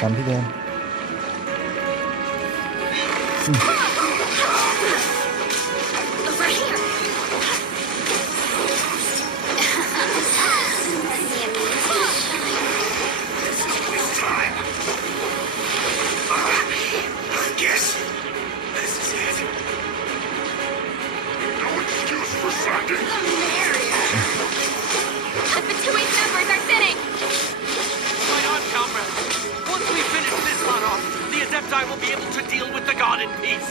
ตามที่เดิมI will be able to deal with the god in peace.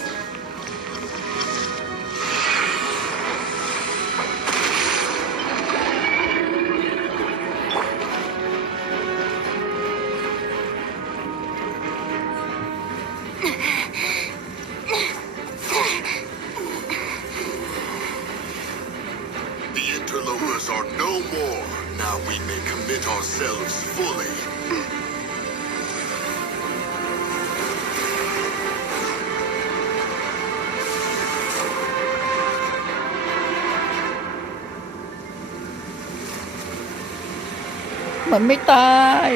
The interlopers are no more. Now we may commit ourselves fully. มันไม่ตาย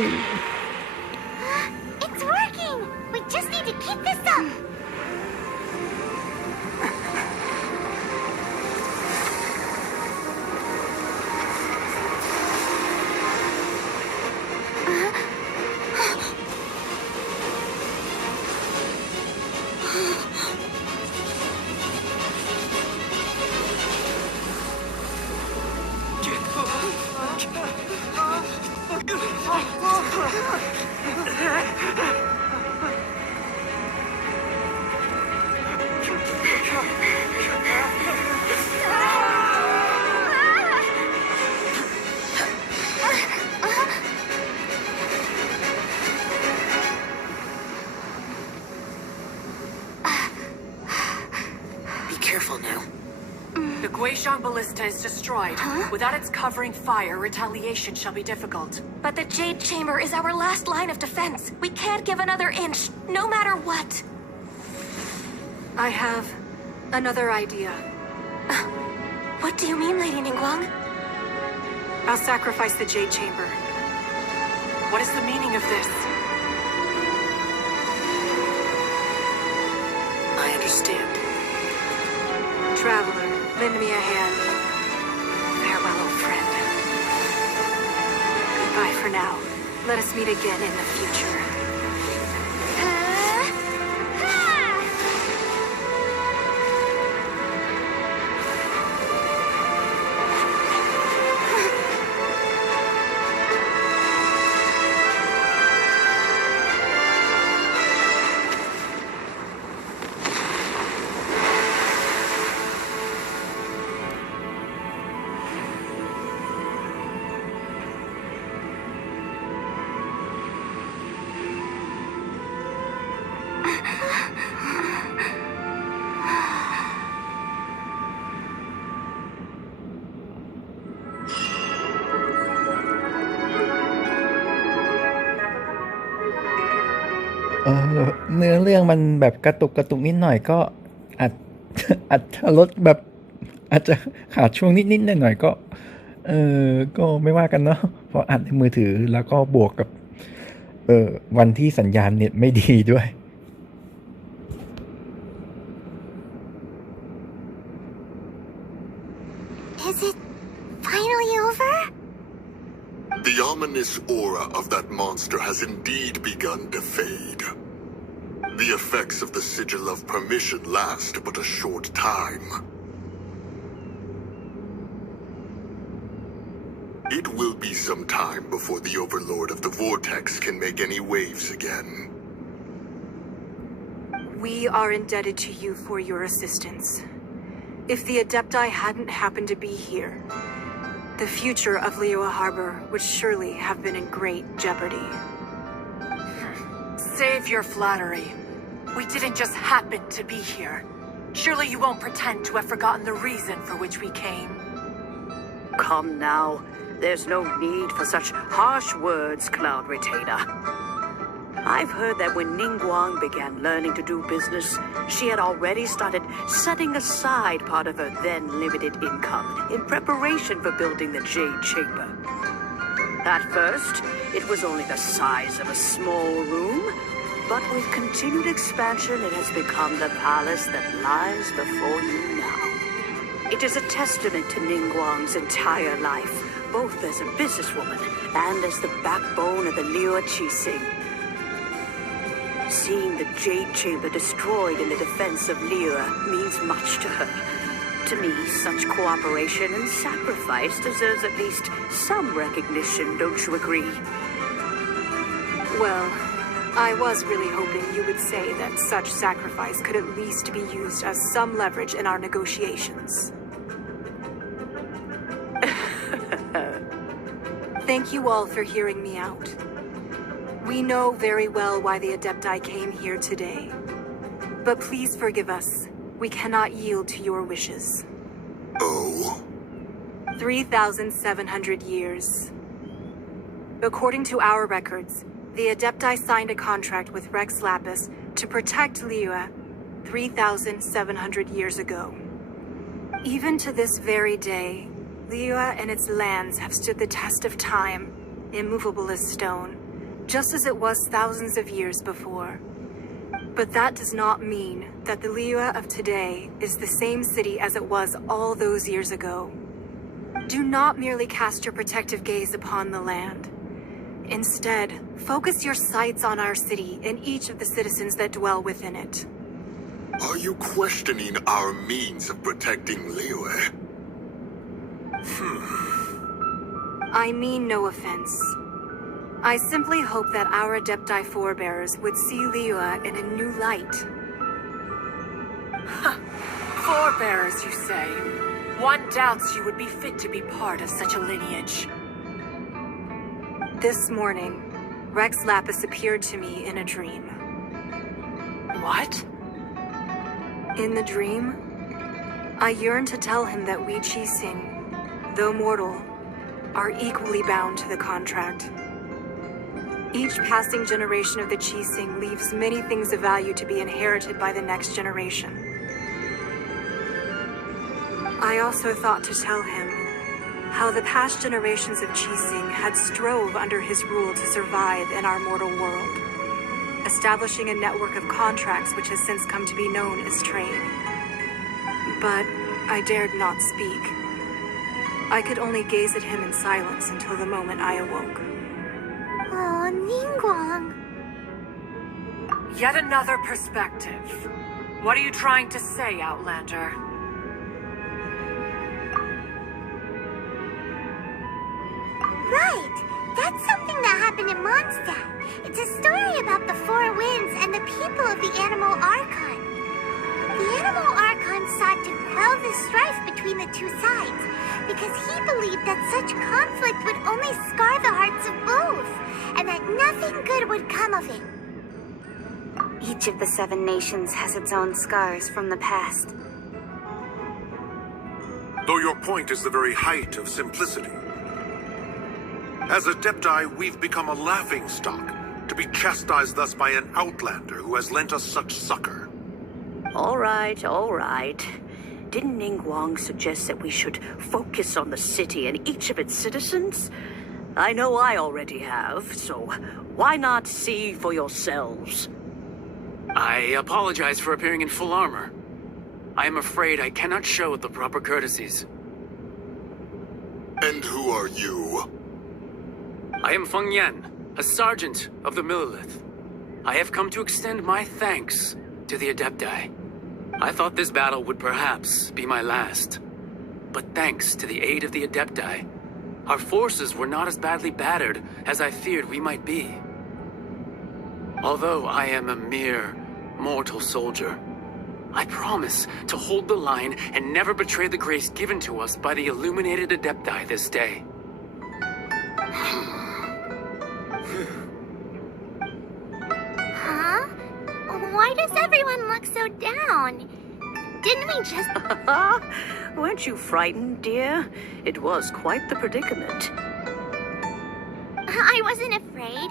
It's working. We just need to keep this up. The Guishang Ballista is destroyed. Without its covering fire, retaliation shall be difficult. But the Jade Chamber is our last line of defense. We can't give another inch, no matter what. I have another idea. What do you mean, Lady Ningguang? I'll sacrifice the Jade Chamber. What is the meaning of this? I understand. Traveler, lend me a hand. Farewell, old friend. Goodbye for now. Let us meet again in the future.เนื้อเรื่องมันแบบกระตุกนิดหน่อยก็อาจจะลดแบบอาจจะขาดช่วงนิดหน่อยก็ก็ไม่ว่ากันเนาะเพราะอัดในมือถือแล้วก็บวกกับวันที่สัญญาณเน็ตไม่ดีด้วย Is it finally over? The ominous aura of that monster has indeed begun to fade. The effects of the sigil of permission last but a short time. It will be some time before the Overlord of the Vortex can make any waves again. We are indebted to you for your assistance. If the Adepti hadn't happened to be here, the future of Liyue Harbor would surely have been in great jeopardy. Save your flattery. We didn't just happen to be here. Surely you won't pretend to have forgotten the reason for which we came. Come now. There's no need for such harsh words, Cloud Retainer. I've heard that when Ningguang began learning to do business, she had already started setting aside part of her then limited income in preparation for building the Jade Chamber. At first, it was only the size of a small room, but with continued expansion, it has become the palace that lies before you now. It is a testament to Ningguang's entire life, both as a businesswoman and as the backbone of the Liu Qixing. Seeing the Jade Chamber destroyed in the defense of Liu means much to her. To me, such cooperation and sacrifice deserves at least some recognition, don't you agree? Well, I was really hoping you would say that such sacrifice could at least be used as some leverage in our negotiations. Thank you all for hearing me out. We know very well why the Adepti came here today. But please forgive us. We cannot yield to your wishes. Oh? 3,700 years. According to our records, the Adepti signed a contract with Rex Lapis to protect Liyue 3,700 years ago. Even to this very day, Liyue and its lands have stood the test of time, immovable as stone, just as it was thousands of years before. But that does not mean that the Liyue of today is the same city as it was all those years ago. Do not merely cast your protective gaze upon the land. Instead, focus your sights on our city and each of the citizens that dwell within it. Are you questioning our means of protecting Liyue? I mean no offense. I simply hope that our Adepti forebears would see Liyue in a new light. Forebearers, you say? One doubts you would be fit to be part of such a lineage. This morning, Rex Lapis appeared to me in a dream. What? In the dream, I yearned to tell him that we Qixing, though mortal, are equally bound to the contract. Each passing generation of the Qixing leaves many things of value to be inherited by the next generation. I also thought to tell him how the past generations of Qixing had strove under his rule to survive in our mortal world, establishing a network of contracts which has since come to be known as trade. But I dared not speak. I could only gaze at him in silence until the moment I awoke. Oh, Ningguang. Yet another perspective. What are you trying to say, Outlander? Right! That's something that happened in Mondstadt. It's a story about the Four Winds and the people of the Animal Archon. The Animal Archon sought to quell the strife between the two sides, because he believed that such conflict would only scar the hearts of both, and that nothing good would come of it. Each of the 7 nations has its own scars from the past. Though your point is the very height of simplicity. As Adepti, we've become a laughingstock, to be chastised thus by an outlander who has lent us such succor. All right, all right. Didn't Ningguang suggest that we should focus on the city and each of its citizens? I know I already have, so why not see for yourselves? I apologize for appearing in full armor. I am afraid I cannot show the proper courtesies. And who are you? I am Feng Yan, a sergeant of the Millelith. I have come to extend my thanks to the Adepti. I thought this battle would perhaps be my last. But thanks to the aid of the Adepti, our forces were not as badly battered as I feared we might be. Although I am a mere mortal soldier, I promise to hold the line and never betray the grace given to us by the illuminated Adepti this day. Huh? Why does everyone look so down? Didn't we just... Weren't you frightened, dear? It was quite the predicament. I wasn't afraid.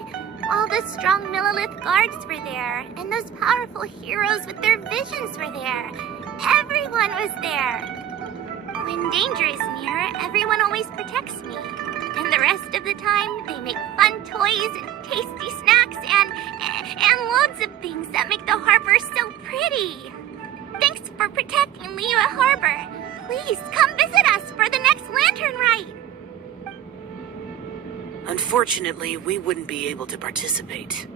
All the strong Millelith guards were there, and those powerful heroes with their visions were there. Everyone was there. When danger is near, everyone always protects me. And the rest of the time, they make fun toys and tasty snacks and loads of things that make the harbor so pretty. Thanks for protecting Liyue Harbor. Please come visit us for the next lantern rite. Unfortunately, we wouldn't be able to participate.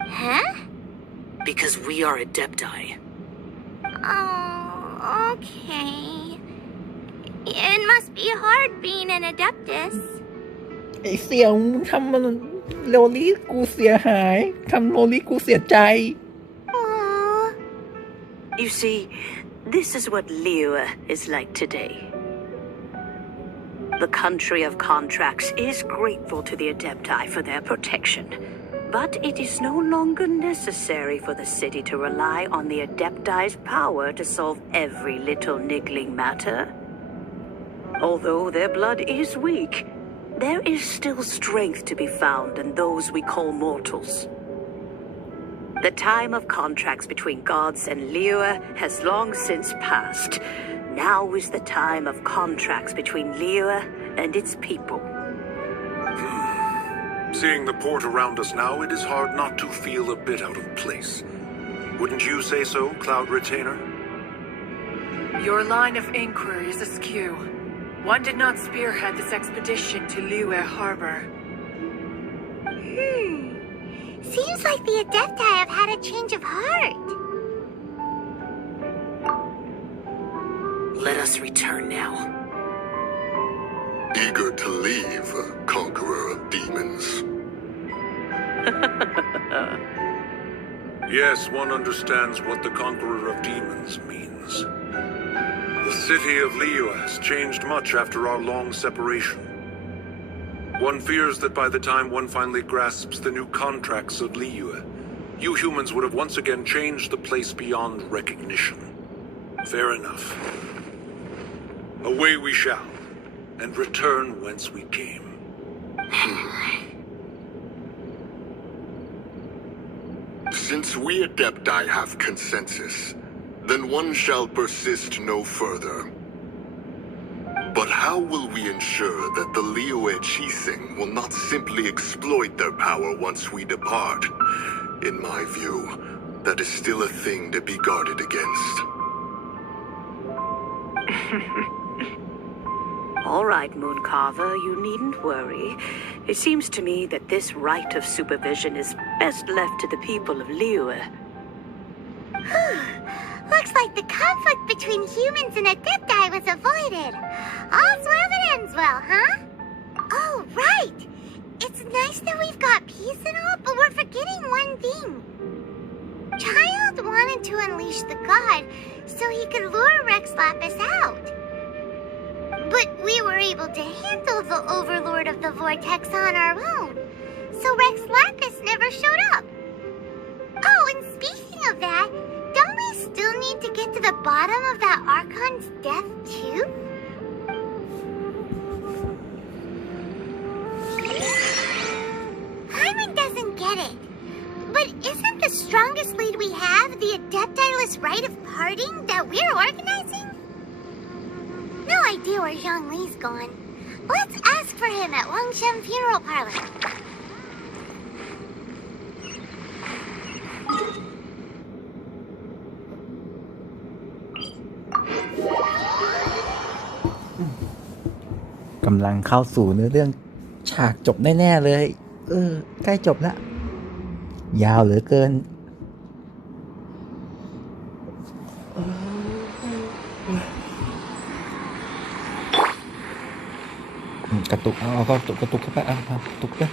Huh? Because we are Adepti. Oh, okay. It must be hard being an Adeptus. ไอเสี่ยวมึงทำมันโลลี่กูเสียหายทำโลลี่กูเสียใจ Aww. You see, this is what Liyue is like today. The country of contracts is grateful to the Adepti for their protection, but it is no longer necessary for the city to rely on the Adepti's power to solve every little niggling matter. Although their blood is weak, there is still strength to be found in those we call mortals. The time of contracts between gods and Liyue has long since passed. Now is the time of contracts between Liyue and its people. Seeing the port around us now, it is hard not to feel a bit out of place. Wouldn't you say so, Cloud Retainer? Your line of inquiry is askew. One did not spearhead this expedition to Liyue Harbor. Seems like the Adepti have had a change of heart. Let us return now. Eager to leave, conqueror of demons. Yes, one understands what the Conqueror of Demons means. The city of Liyue has changed much after our long separation. One fears that by the time one finally grasps the new contracts of Liyue, you humans would have once again changed the place beyond recognition. Fair enough. Away we shall, and return whence we came. Since we Adepti have consensus, then one shall persist no further. But how will we ensure that the Liyue Chising will not simply exploit their power once we depart? In my view, that is still a thing to be guarded against. All right, Mooncarver, you needn't worry. It seems to me that this right of supervision is best left to the people of Liyue. Looks like the conflict between humans and Adepti was avoided. All's well that ends well, huh? Oh, right. It's nice that we've got peace and all, but we're forgetting one thing. Child wanted to unleash the god so he could lure Rex Lapis out. But we were able to handle the Overlord of the Vortex on our own, so Rex Lapis never showed up. Oh, and speaking of that, don't we still need to get to the bottom of that Archon's death, too? Hyman doesn't get it. But isn't the strongest lead we have the Adepti-less rite of parting that we're organizing? No idea where Zhongli's gone. Let's ask for him at Wangshen Funeral Parlor.กำลังเข้าสู่เนื้อเรื่องฉากจบแน่ๆเลย ใกล้จบแล้วยาวเหลือเกินกระตุกเอาก็กระตุกเข้าไปเอากระตุกเลย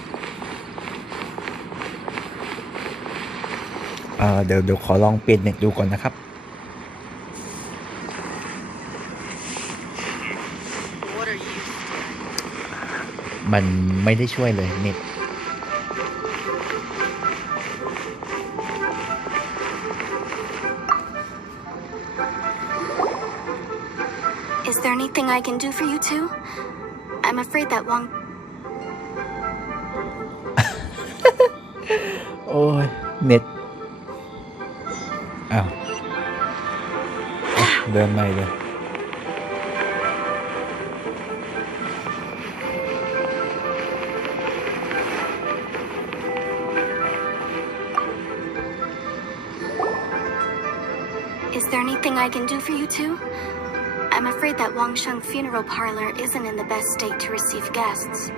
เดี๋ยวขอลองเปลี่ยนเน็ตดูก่อนนะครับมันไม่ได้ช่วยเลยเน็ตIs there anything I can do for you two? I'm afraid that Wang... โอ้ยเน็ตอ้าวเดินใหม่เลย Is there anything I can do for you two? I'm afraid that Wangsheng funeral parlor isn't in the best state to receive guests.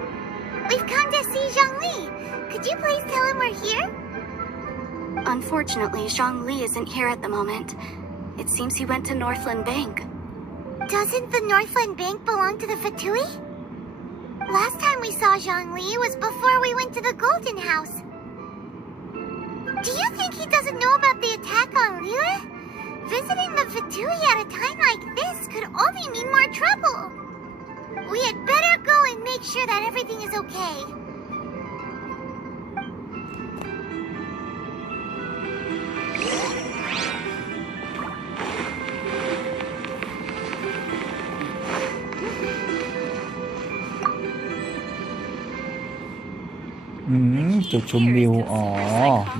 We've come to see Zhongli. Could you please tell him we're here? Unfortunately, Zhongli isn't here at the moment. It seems he went to Northland Bank. Doesn't the Northland Bank belong to the Fatui? Last time we saw Zhongli was before we went to the Golden House. Do you think he doesn't know about the attack on Liyue? Visiting the Fatui at a time like this could only mean more trouble. We had better go and make sure that everything is okay. Hmm, จุดชมวิว อ๋อ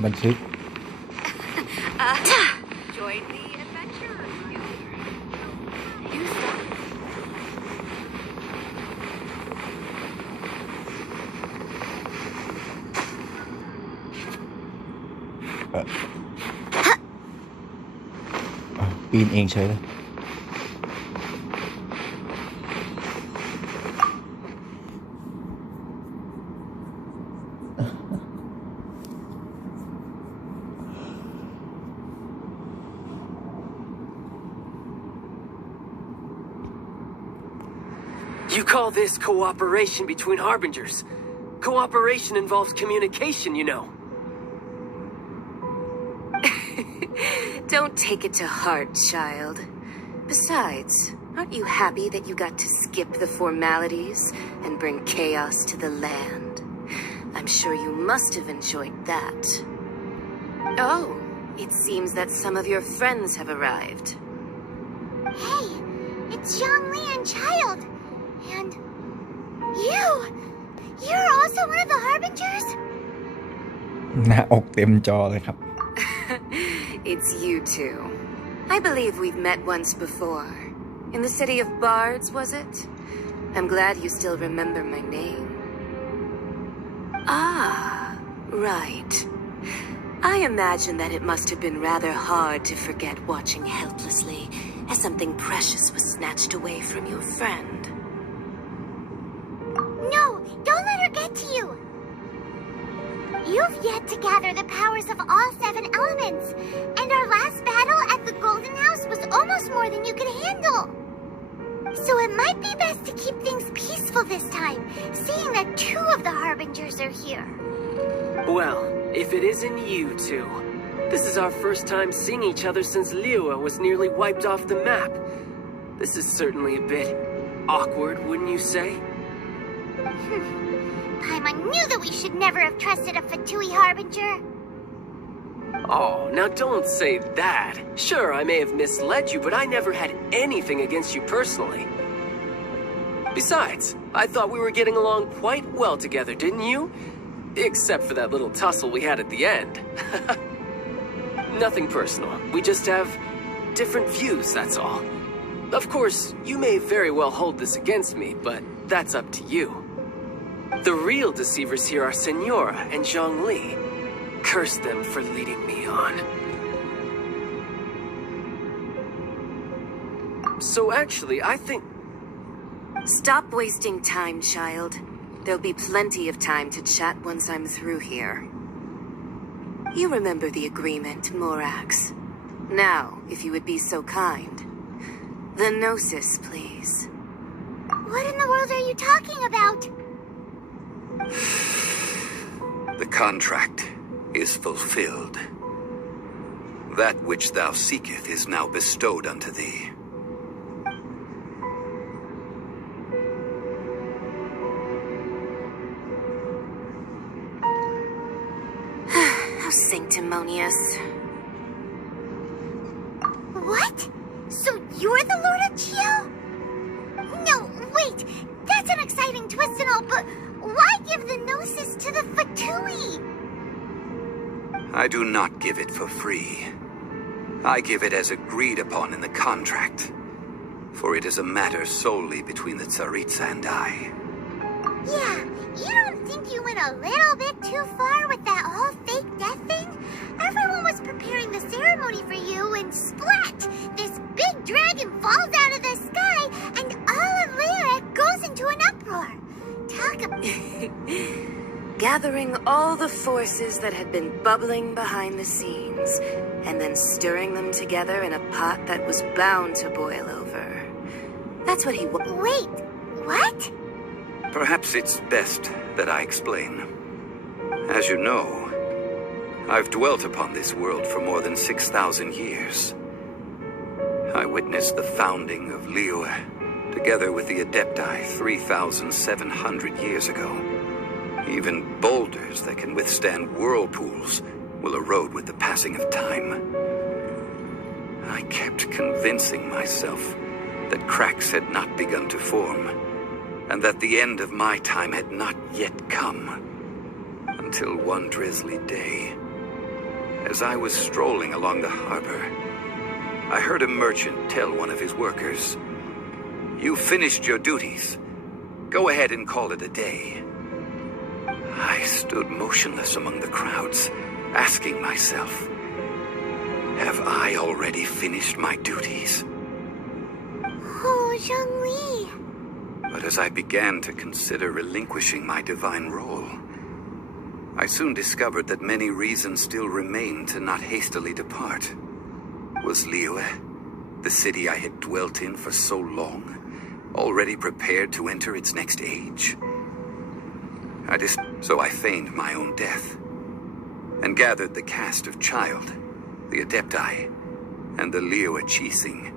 บันทึก Join the adventure. You ปีนเองเฉยเลย You call this cooperation between harbingers? Cooperation involves communication, you know. Don't take it to heart, child. Besides, aren't you happy that you got to skip the formalities and bring chaos to the land? I'm sure you must have enjoyed that. Oh, it seems that some of your friends have arrived. Hey, it's Zhongli and Child. And you're also one of the Harbingers? หน้าอกเต็มจอเลยครับ It's you two. I believe we've met once before. In the city of Bards, was it? I'm glad you still remember my name. Ah, right. I imagine that it must have been rather hard to forget watching helplessly as something precious was snatched away from your friend. No, don't let her get to you. You've yet to gather the powers of all 7 elements, and our last battle at the Golden House was almost more than you could handle. So it might be best to keep things peaceful this time, seeing that 2 of the Harbingers are here. Well, if it isn't you two. This is our first time seeing each other since Liyue was nearly wiped off the map. This is certainly a bit awkward, wouldn't you say? Paimon knew that we should never have trusted a Fatui Harbinger. Oh, now don't say that. Sure, I may have misled you, but I never had anything against you personally. Besides, I thought we were getting along quite well together, didn't you? Except for that little tussle we had at the end. Nothing personal. We just have different views, that's all. Of course, you may very well hold this against me, but that's up to you. The real deceivers here are Senora and Zhongli. Curse them for leading me on. So actually, I think... Stop wasting time, child. There'll be plenty of time to chat once I'm through here. You remember the agreement, Morax. Now, if you would be so kind. The Gnosis, please. What in the world are you talking about? The contract is fulfilled. That which thou seeketh is now bestowed unto thee. How sanctimonious. What? So you're the Lord of Chio? No, wait. That's an exciting twist and all, but why give the Gnosis to the Fatui? I do not give it for free. I give it as agreed upon in the contract. For it is a matter solely between the Tsaritsa and I. Yeah, you don't think you went a little bit too far with that whole fake death thing? Everyone was preparing the ceremony for you and splat! This big dragon falls out of the sky and all of Lyra goes into an uproar. Talk about... Gathering all the forces that had been bubbling behind the scenes, and then stirring them together in a pot that was bound to boil over. That's what he Wait, what? Perhaps it's best that I explain. As you know, I've dwelt upon this world for more than 6,000 years. I witnessed the founding of Liyue, together with the Adepti 3,700 years ago. Even boulders that can withstand whirlpools will erode with the passing of time. I kept convincing myself that cracks had not begun to form, and that the end of my time had not yet come. Until one drizzly day, as I was strolling along the harbor, I heard a merchant tell one of his workers, "You finished your duties. Go ahead and call it a day." I stood motionless among the crowds, asking myself, have I already finished my duties? Oh, Zhongli. But as I began to consider relinquishing my divine role, I soon discovered that many reasons still remained to not hastily depart. Was Liyue, the city I had dwelt in for so long, already prepared to enter its next age? So I feigned my own death, and gathered the cast of Child, the Adepti, and the Liyue Qixing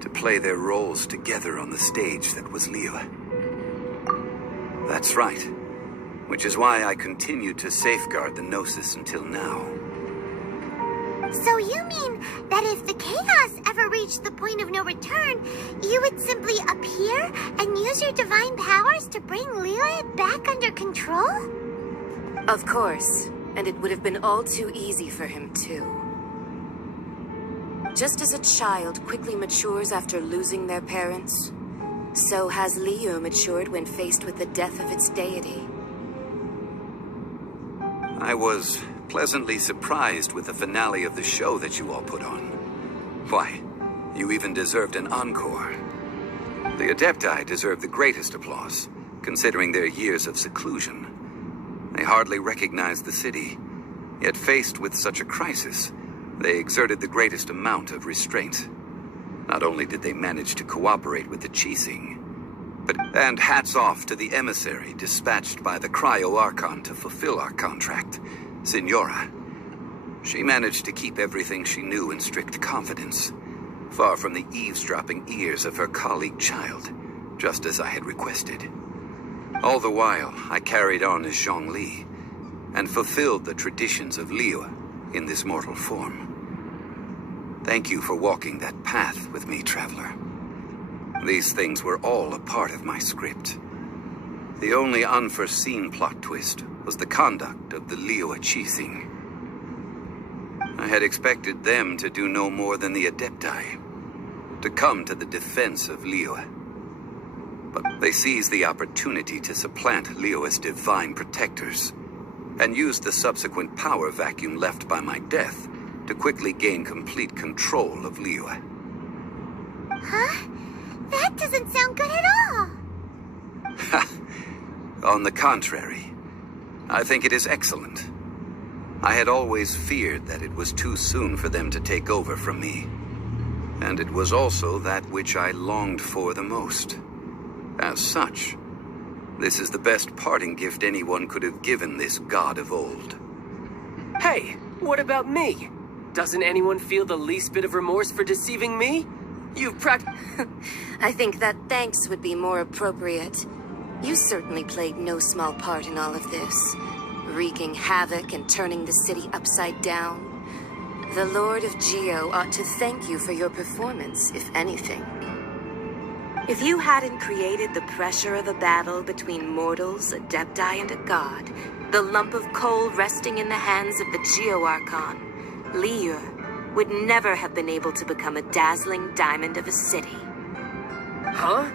to play their roles together on the stage that was Liyue. That's right, which is why I continued to safeguard the Gnosis until now. So you mean that if the chaos ever reached the point of no return, you would simply appear and use your divine powers to bring Liyue back under control? Of course, and it would have been all too easy for him too. Just as a child quickly matures after losing their parents, so has Liyue matured when faced with the death of its deity. I was pleasantly surprised with the finale of the show that you all put on. Why, you even deserved an encore. The Adepti deserve the greatest applause, considering their years of seclusion. They hardly recognized the city, yet faced with such a crisis, they exerted the greatest amount of restraint. Not only did they manage to cooperate with the Qixing, and hats off to the emissary dispatched by the Cryo-Archon to fulfill our contract, Signora. She managed to keep everything she knew in strict confidence, far from the eavesdropping ears of her colleague Child, just as I had requested. All the while, I carried on as Zhongli, and fulfilled the traditions of Liyue in this mortal form. Thank you for walking that path with me, Traveler. These things were all a part of my script. The only unforeseen plot twist was the conduct of the Liyue Qixing. I had expected them to do no more than the Adepti, to come to the defense of Liyue. But they seized the opportunity to supplant Liyue's divine protectors, and used the subsequent power vacuum left by my death to quickly gain complete control of Liyue. Huh? That doesn't sound good at all! Ha! On the contrary, I think it is excellent. I had always feared that it was too soon for them to take over from me. And it was also that which I longed for the most. As such, this is the best parting gift anyone could have given this god of old. Hey, what about me? Doesn't anyone feel the least bit of remorse for deceiving me? You've I think that thanks would be more appropriate. You certainly played no small part in all of this, wreaking havoc and turning the city upside down. The Lord of Geo ought to thank you for your performance, if anything. If you hadn't created the pressure of a battle between mortals, Adepti, and a god, the lump of coal resting in the hands of the Geo-Archon, Liyue would never have been able to become a dazzling diamond of a city. Huh?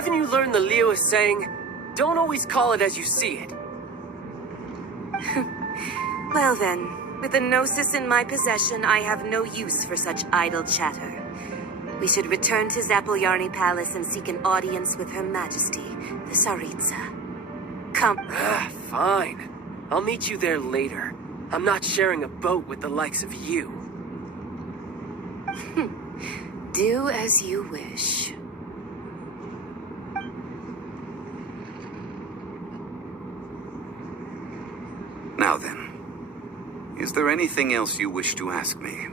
Haven't you learned the Liyue saying, don't always call it as you see it? Well then, with the Gnosis in my possession, I have no use for such idle chatter. We should return to Zappolyarny Palace and seek an audience with Her Majesty, the Tsaritsa. Come. Fine. I'll meet you there later. I'm not sharing a boat with the likes of you. Do as you wish. Now then, is there anything else you wish to ask me?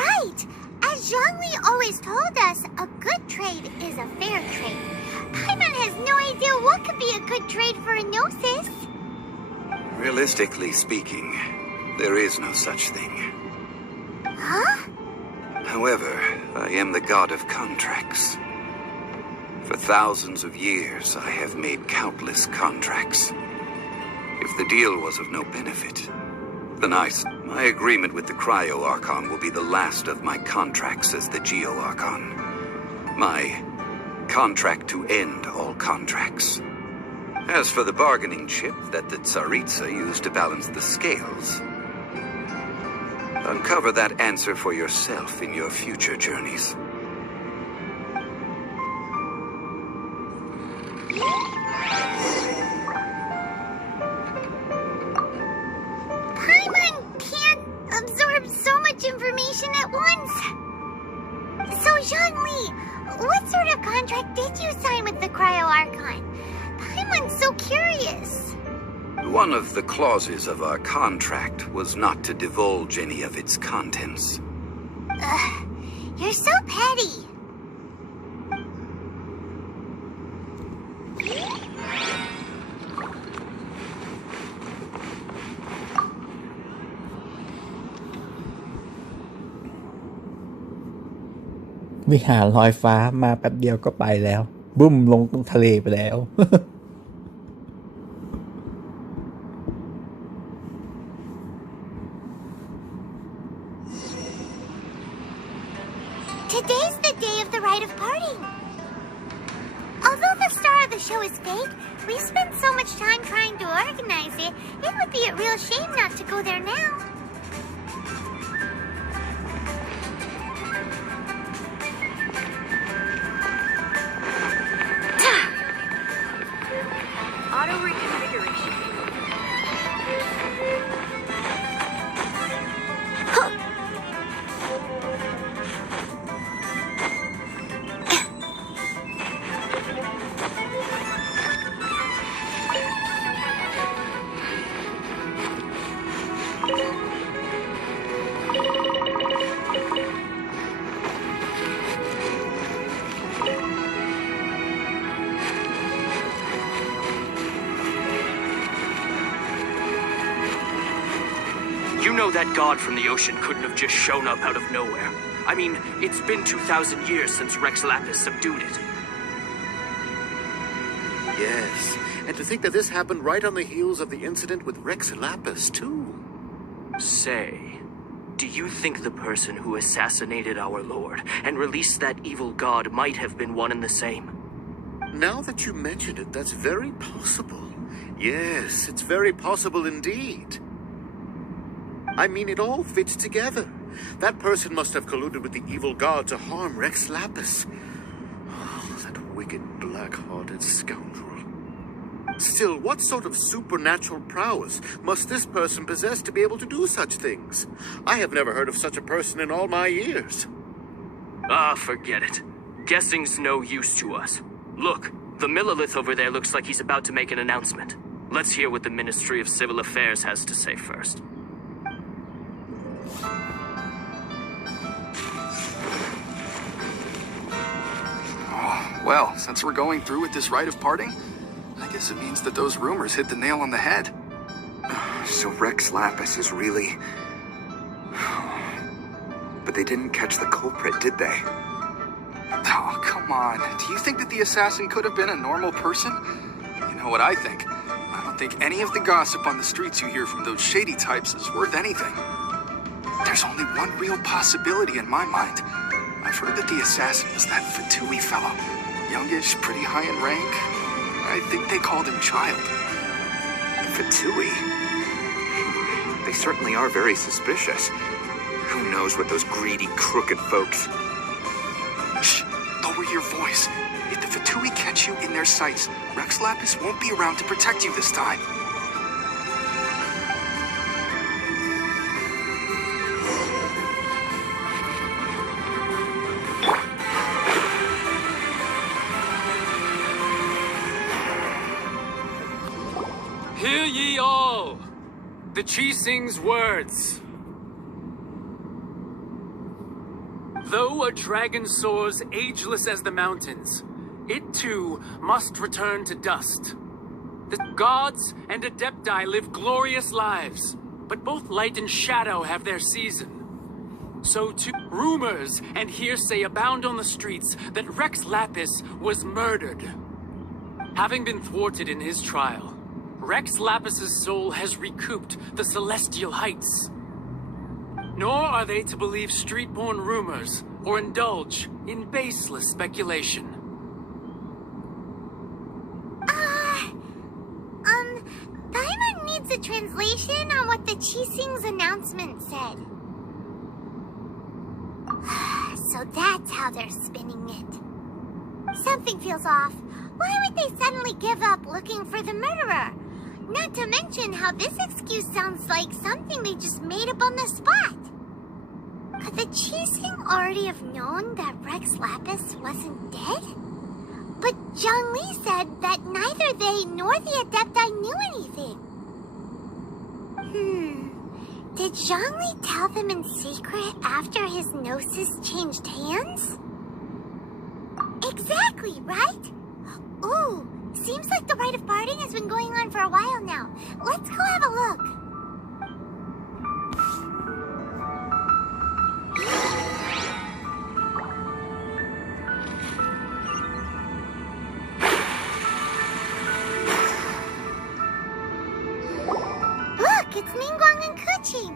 Right! As Zhongli always told us, a good trade is a fair trade. Paimon has no idea what could be a good trade for a Gnosis. Realistically speaking, there is no such thing. Huh? However, I am the god of contracts. For thousands of years, I have made countless contracts. If the deal was of no benefit, then my agreement with the Cryo Archon will be the last of my contracts as the Geo Archon. My contract to end all contracts. As for the bargaining chip that the Tsaritsa used to balance the scales, uncover that answer for yourself in your future journeys. Paimon can't absorb so much information at once. So, Zhongli, what sort of contract did you sign with the Cryo Archon? Paimon's so curious. One of the clauses of our contract was not to divulge any of its contents. You're so petty.วิหารลอยฟ้ามาแป๊บเดียวก็ไปแล้วบุ้มลงทะเลไปแล้ว Today's the day of the rite of parting. Although the star of the show is fake, we spent so much time trying to organize it, it would be a real shame not to go there now. Auto reconfiguration. You know that god from the ocean couldn't have just shown up out of nowhere. I mean, it's been 2,000 years since Rex Lapis subdued it. Yes, and to think that this happened right on the heels of the incident with Rex Lapis, too. Say, do you think the person who assassinated our lord and released that evil god might have been one and the same? Now that you mention it, that's very possible. Yes, it's very possible indeed. I mean, it all fits together. That person must have colluded with the evil god to harm Rex Lapis. Oh, that wicked, black-hearted scoundrel. Still, what sort of supernatural prowess must this person possess to be able to do such things? I have never heard of such a person in all my years. Ah, forget it. Guessing's no use to us. Look, the Millilith over there looks like he's about to make an announcement. Let's hear what the Ministry of Civil Affairs has to say first. Well, since we're going through with this rite of parting, I guess it means that those rumors hit the nail on the head. So Rex Lapis is really... But they didn't catch the culprit, did they? Oh, come on. Do you think that the assassin could have been a normal person? You know what I think? I don't think any of the gossip on the streets you hear from those shady types is worth anything. There's only one real possibility in my mind. I've heard that the assassin was that Fatui fellow. Youngish, pretty high in rank. I think they called him Child. Fatui? They certainly are very suspicious. Who knows what those greedy, crooked folks... Shh! Lower your voice. If the Fatui catch you in their sights, Rex Lapis won't be around to protect you this time. Hear ye all, the Qixing's words. Though a dragon soars ageless as the mountains, it too must return to dust. The gods and Adepti live glorious lives, but both light and shadow have their season. So too, rumors and hearsay abound on the streets that Rex Lapis was murdered. Having been thwarted in his trial, Rex Lapis's soul has recouped the celestial heights. Nor are they to believe street-born rumors or indulge in baseless speculation. Paimon needs a translation on what the Qixing's announcement said. So that's how they're spinning it. Something feels off. Why would they suddenly give up looking for the murderer? Not to mention how this excuse sounds like something they just made up on the spot. Could the Qixing already have known that Rex Lapis wasn't dead? But Zhongli said that neither they nor the Adepti knew anything. Did Zhongli tell them in secret after his gnosis changed hands? Exactly, right? Ooh, seems like the rite of parting has been going on for a while now. Let's go have a look. Look, it's Ningguang and Kuqing.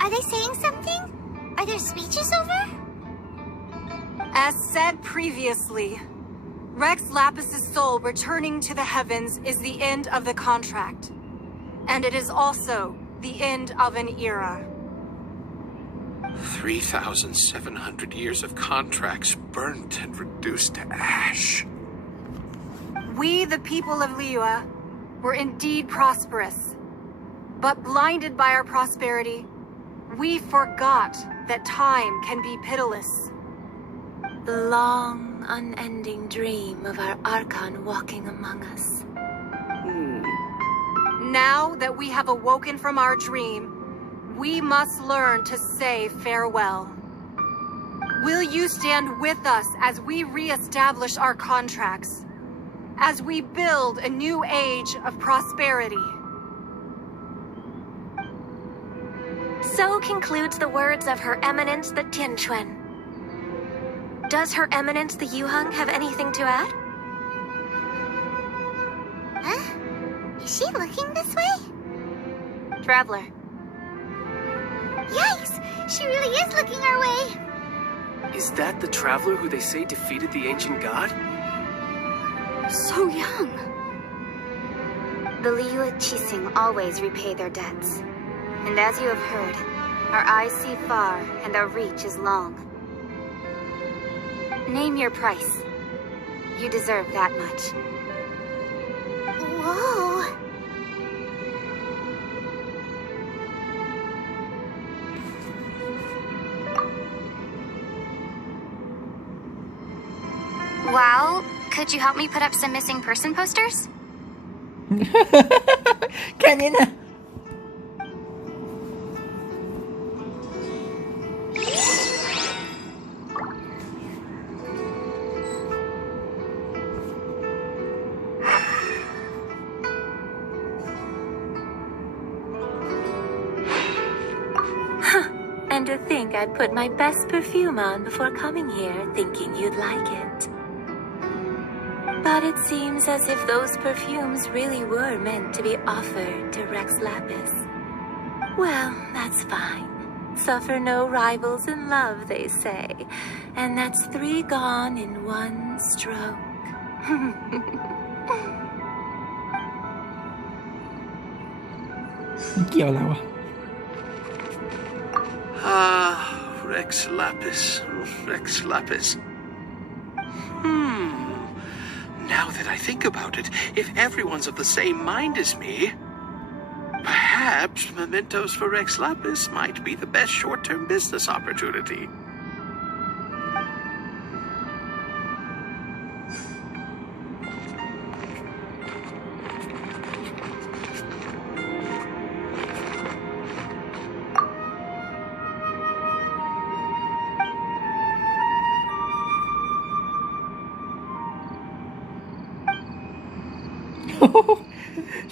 Are they saying something? Are their speeches over? As said previously, Rex Lapis's soul returning to the heavens is the end of the contract. And it is also the end of an era. 3,700 years of contracts burnt and reduced to ash. We, the people of Liyue, were indeed prosperous. But blinded by our prosperity, we forgot that time can be pitiless. The long, unending dream of our Archon walking among us. Now that we have awoken from our dream, we must learn to say farewell. Will you stand with us as we re-establish our contracts? As we build a new age of prosperity? So concludes the words of Her Eminence the Tianquan. Does Her Eminence the Yuheng have anything to add? Huh? Is she looking this way? Traveler. Yikes! She really is looking our way! Is that the traveler who they say defeated the ancient god? So young. The Liyue Qixing always repay their debts. And as you have heard, our eyes see far and our reach is long. Name your price. You deserve that much. Whoa! Well, could you help me put up some missing person posters? แค่นี้นะ And to think I'd put my best perfume on before coming here, thinking you'd like it. But it seems as if those perfumes really were meant to be offered to Rex Lapis. Well, that's fine. suffer no rivals in love, they say. And that's 3 gone in 1 stroke. เกี่ยวแล้วอะ Rex Lapis. Rex Lapis. Now that I think about it, if everyone's of the same mind as me, perhaps mementos for Rex Lapis might be the best short-term business opportunity.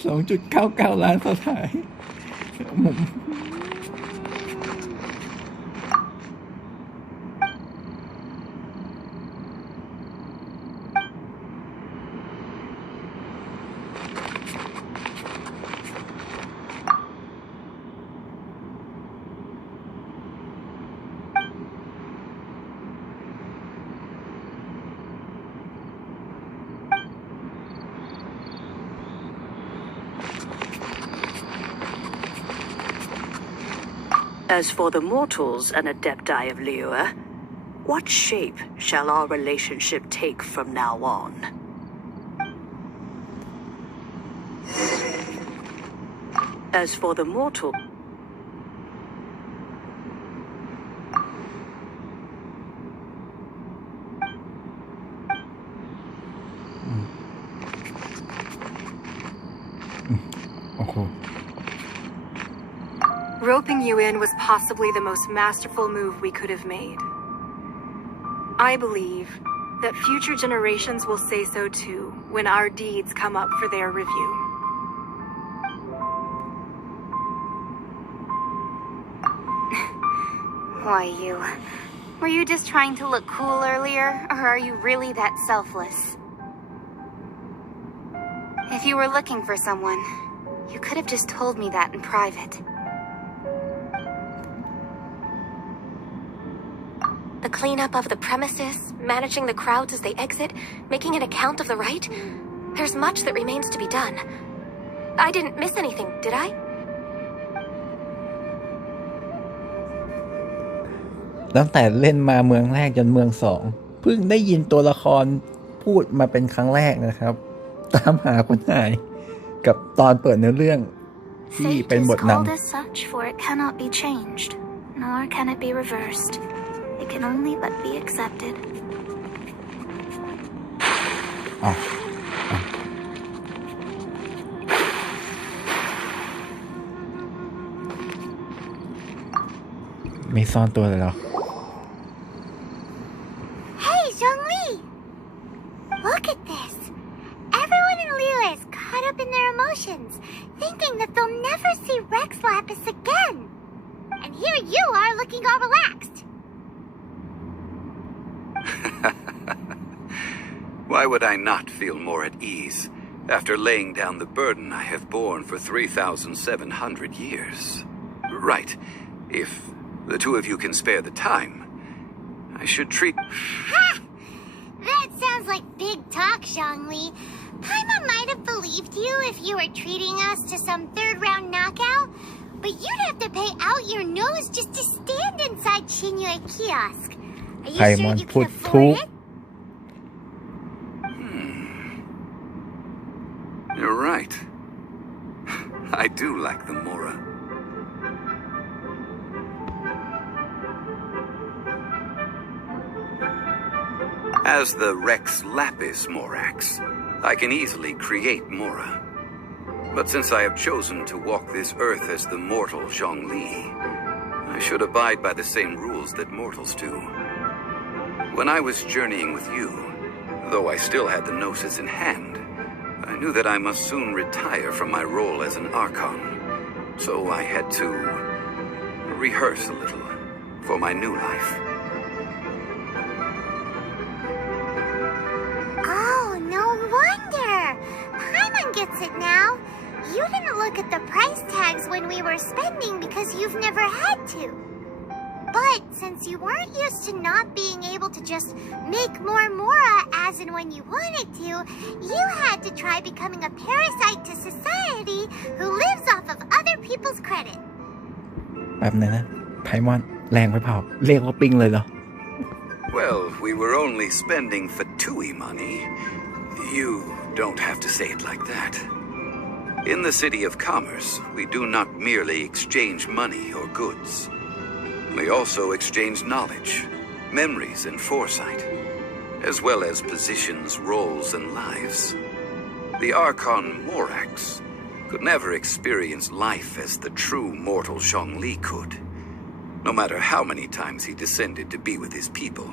$2.99 ล้านสถายมุมAs for the mortals and adepti of Liyue, what shape shall our relationship take from now on? As for the mortal... Roping you in was possibly the most masterful move we could have made. I believe that future generations will say so too when our deeds come up for their review. Why, you? Were you just trying to look cool earlier, or are you really that selfless? If you were looking for someone, you could have just told me that in private. The cleanup of the premises, managing the crowds as they exit, making an account of the rite. There's much that remains to be done. I didn't miss anything, did I? ตั้งแต่เล่นมาเมืองแรกจนเมือง2เพิ่งได้ยินตัวละครพูดมาเป็นครั้งแรกนะครับตามหาคนหายกับตอนเปิดเนื้อเรื่องที่เป็นบทนำ Fate is called as such, for it cannot be changed, nor can it be reversed. It can only but be accepted. ไม่ซ่อนตัวเลยเหรอ Hey, Zhongli! Look at this. Everyone in Liyue is caught up in their emotions, thinking that they'll never see Rex Lapis again. And here you are looking all relaxed. Why would I not feel more at ease after laying down the burden I have borne for 3,700 years? Right. If the two of you can spare the time, I should treat... Ha! That sounds like big talk, Zhongli. Paimon might have believed you if you were treating us to some third-round knockout, but you'd have to pay out your nose just to stand inside Shinyue Kiosk. Are you sure you can afford it? You're right. I do like the Mora. As the Rex Lapis Morax, I can easily create Mora. But since I have chosen to walk this earth as the mortal Zhongli, I should abide by the same rules that mortals do. When I was journeying with you, though I still had the Gnosis in hand, I knew that I must soon retire from my role as an Archon, so I had to rehearse a little for my new life. Oh, no wonder! Paimon gets it now. You didn't look at the price tags when we were spending because you've never had to. But since you weren't used to not being able to just make more mora as and when you wanted to, you had to try becoming a parasite to society who lives off of other people's credit. แบบนั้นนะไพมอนแรงไปเปล่าเรียกว่าปิงเลยเหรอ Well, we were only spending Fatui money. You don't have to say it like that. In the City of Commerce, we do not merely exchange money or goods. We also exchange knowledge, memories, and foresight, as well as positions, roles, and lives. The Archon Morax could never experience life as the true mortal Zhongli could, no matter how many times he descended to be with his people.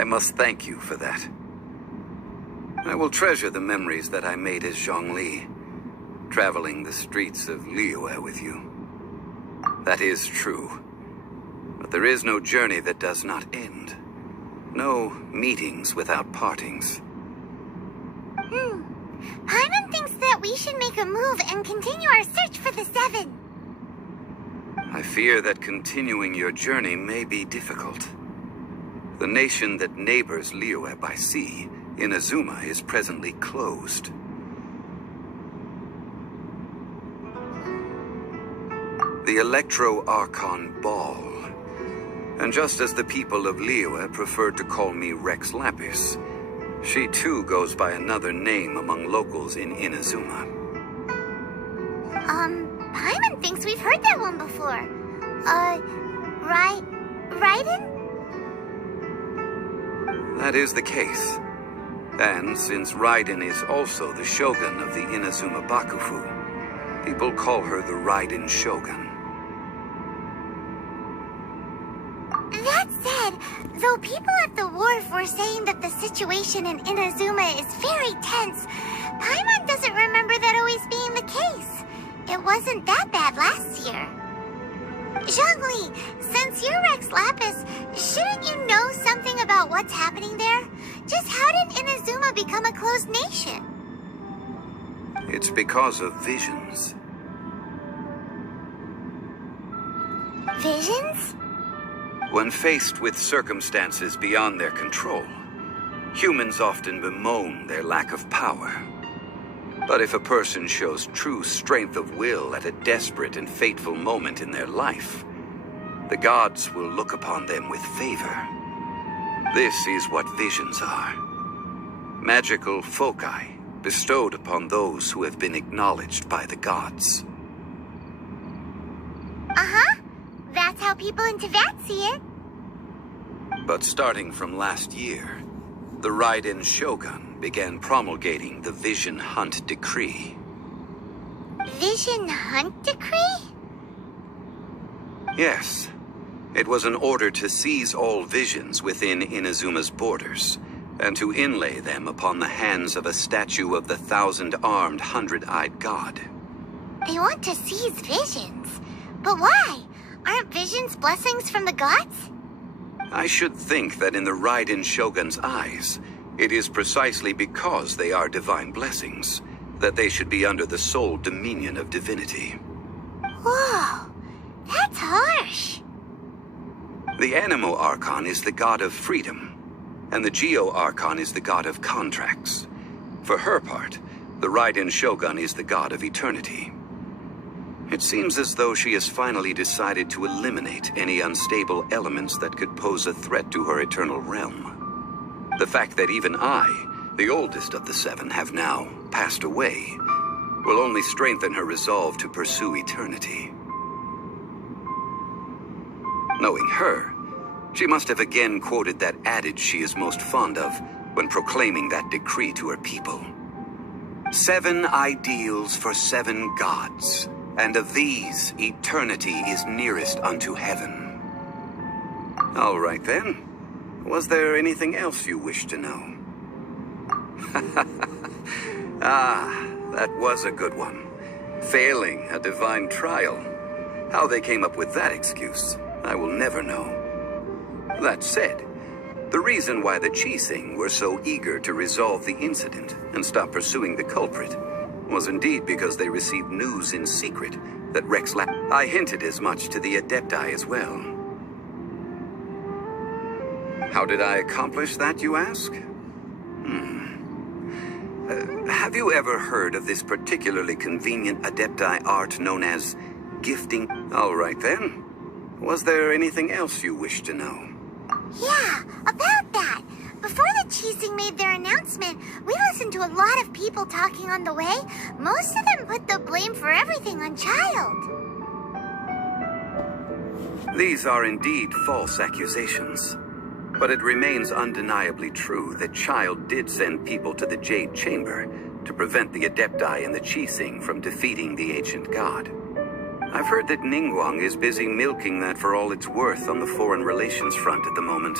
I must thank you for that. I will treasure the memories that I made as Zhongli, traveling the streets of Liyue with you. That is true. But there is no journey that does not end. No meetings without partings. Paimon thinks that we should make a move and continue our search for the Seven. I fear that continuing your journey may be difficult. The nation that neighbors Liyue by sea, Inazuma, is presently closed. The Electro-Archon Ball. And just as the people of Liyue preferred to call me Rex Lapis, she too goes by another name among locals in Inazuma. Paimon thinks we've heard that one before. Raiden? That is the case. And since Raiden is also the shogun of the Inazuma Bakufu, people call her the Raiden Shogun. That said, though people at the wharf were saying that the situation in Inazuma is very tense, Paimon doesn't remember that always being the case. It wasn't that bad last year. Zhongli, since you're Rex Lapis, shouldn't you know something about what's happening there? Just how did Inazuma become a closed nation? It's because of visions. Visions? When faced with circumstances beyond their control, humans often bemoan their lack of power. But if a person shows true strength of will at a desperate and fateful moment in their life, the gods will look upon them with favor. This is what visions are. Magical foci bestowed upon those who have been acknowledged by the gods. Uh-huh. That's how people in Teyvat see it. But starting from last year, the Raiden Shogun began promulgating the Vision Hunt Decree. Vision Hunt Decree? Yes. It was an order to seize all visions within Inazuma's borders, and to inlay them upon the hands of a statue of the 1,000-armed, 100-eyed god. They want to seize visions. But why? Aren't visions blessings from the gods? I should think that in the Raiden Shogun's eyes, it is precisely because they are divine blessings that they should be under the sole dominion of divinity. Whoa, that's harsh. The Animo Archon is the god of freedom, and the Geo Archon is the god of contracts. For her part, the Raiden Shogun is the god of eternity. It seems as though she has finally decided to eliminate any unstable elements that could pose a threat to her eternal realm. The fact that even I, the oldest of the seven, have now passed away, will only strengthen her resolve to pursue eternity. Knowing her, she must have again quoted that adage she is most fond of when proclaiming that decree to her people. 7 ideals for 7 gods, and of these, eternity is nearest unto heaven. All right then. Was there anything else you wish to know? That was a good one. Failing a divine trial. How they came up with that excuse, I will never know. That said, the reason why the Qixing were so eager to resolve the incident and stop pursuing the culprit was indeed because they received news in secret that Rex I hinted as much to the Adepti as well. How did I accomplish that, you ask? Have you ever heard of this particularly convenient Adepti art known as gifting? All right then. Was there anything else you wish to know? Yeah, about that. Before the Qixing made their announcement, we listened to a lot of people talking on the way. Most of them put the blame for everything on Child. These are indeed false accusations. But it remains undeniably true that Child did send people to the Jade Chamber to prevent the Adepti and the Qixing from defeating the ancient god. I've heard that Ningguang is busy milking that for all it's worth on the foreign relations front at the moment,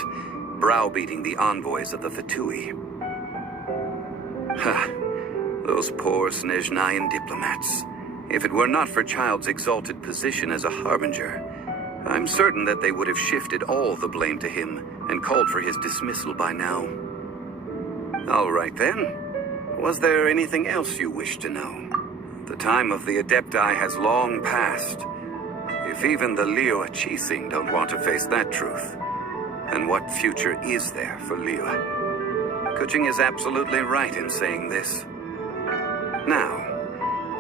browbeating the envoys of the Fatui. Ha! Those poor Snezhnayan diplomats. If it were not for Child's exalted position as a harbinger, I'm certain that they would have shifted all the blame to him and called for his dismissal by now. All right then. Was there anything else you wish to know? The time of the Adepti has long passed. If even the Liyue Qixing don't want to face that truth, then what future is there for Liyue? Kuching is absolutely right in saying this. Now,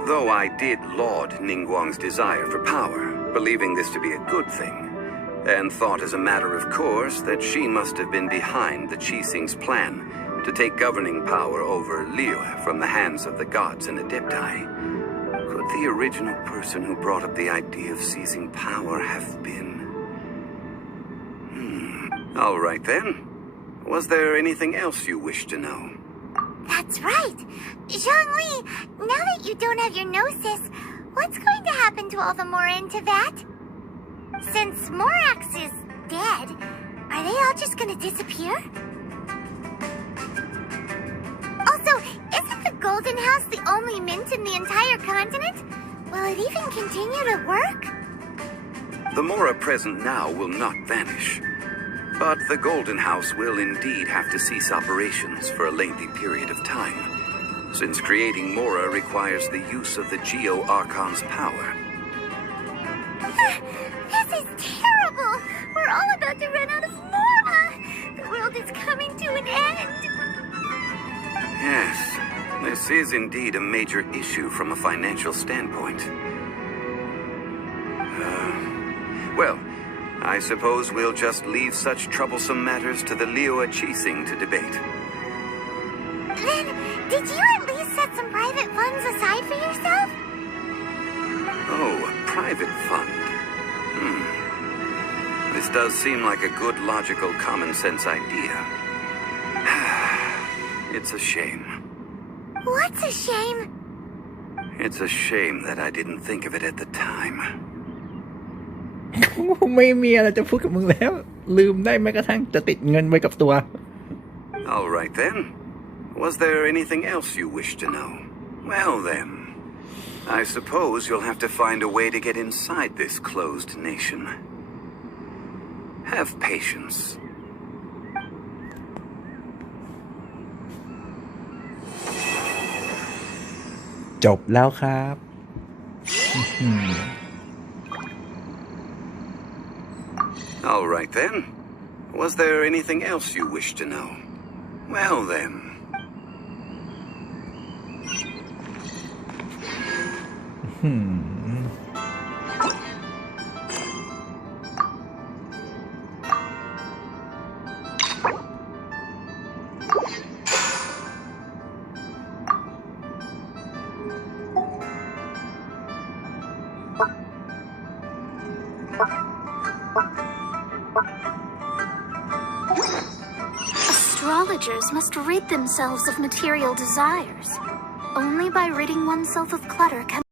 though I did laud Ningguang's desire for power, believing this to be a good thing, and thought as a matter of course that she must have been behind the Qixing's plan to take governing power over Liyue from the hands of the gods and Adepti, could the original person who brought up the idea of seizing power have been? All right then. Was there anything else you wish to know? That's right. Zhongli, now that you don't have your gnosis, what's going to happen to all the Mora in Teyvat? Since Morax is dead, are they all just gonna disappear? Also, isn't the Golden House the only mint in the entire continent? Will it even continue to work? The Mora present now will not vanish. But the Golden House will indeed have to cease operations for a lengthy period of time, since creating Mora requires the use of the Geo-Archon's power. This is terrible! We're all about to run out of Mora! The world is coming to an end! Yes, this is indeed a major issue from a financial standpoint. Well, I suppose we'll just leave such troublesome matters to the Liyue Qixing to debate. Then, did you at least set some private funds aside for yourself? Oh, a private fund. This does seem like a good, logical, common-sense idea. It's a shame. What's a shame? It's a shame that I didn't think of it at the time. ไม่มีอะไรจะพูดกับมึงแล้วลืมได้แม้กระทั่งจะติดเงินไว้กับตัว All right then. Was there anything else you wish to know? Well then, I suppose you'll have to find a way to get inside this closed nation. Have patience. จบแล้วครับ All right then. Was there anything else you wish to know? Well then. Astrologers must rid themselves of material desires. Only by ridding oneself of clutter can